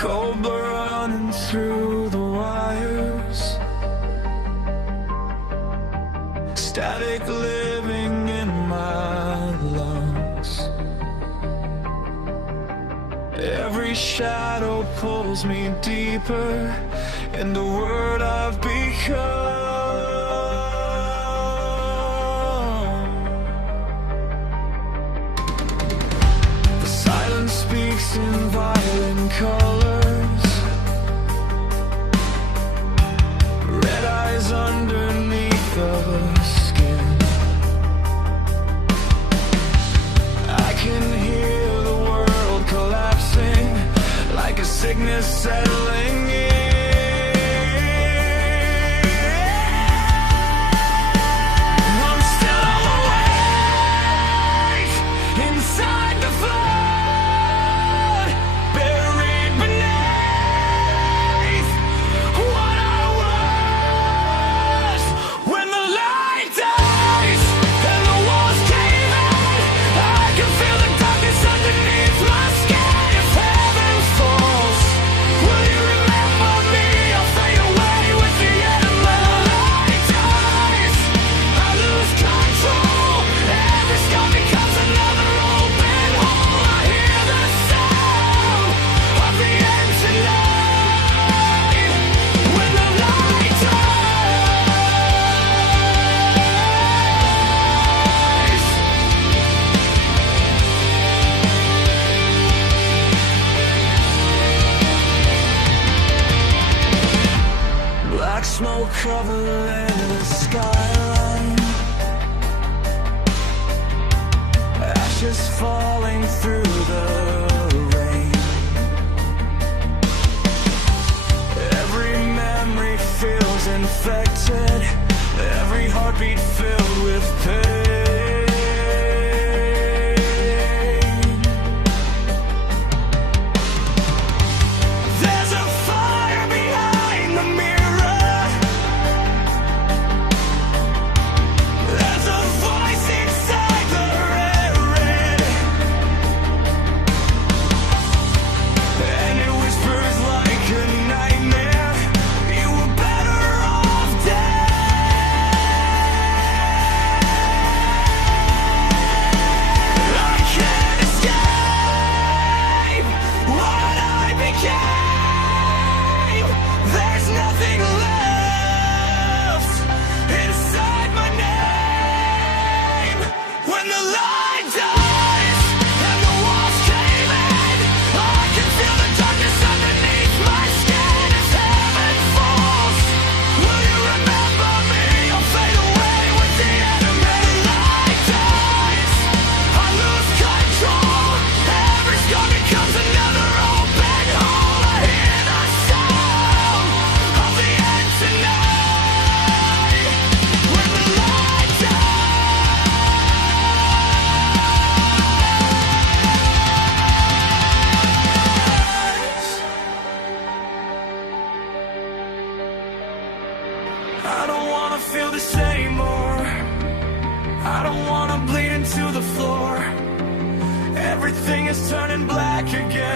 Cold blood running through the wires, static living in my lungs. Every shadow pulls me deeper in the word I've become. The silence speaks in violent colors, red eyes underneath the skin. I can hear the world collapsing like a sickness settling in. I'm still awake inside the flood, buried beneath what I was. When the light dies and the walls cave in, I can feel the darkness underneath my skin. If heaven falls, will you remember me? I'll fade away with the end. When the light dies, I lose control. Every scar becomes another open hole. I hear the sound of the end tonight. When the light dies, black smoke covering the skyline, ashes falling through the rain. Every memory feels infected, every heartbeat filled with pain. There's a fire behind the mirror, there's a voice inside the red, and it whispers like a nightmare. You were better off dead. I can't escape what I became. There's nothing left inside my name. When the light dies and the walls cave in, I can feel the darkness underneath my skin. If heaven falls, will you remember me? I'll fade away with the enemy. When the light dies, I lose control. Every scar becomes another open hole. I hear the sound of the end tonight. When the light dies, I don't wanna feel this anymore. I don't wanna bleed into the floor. Everything is turning black again.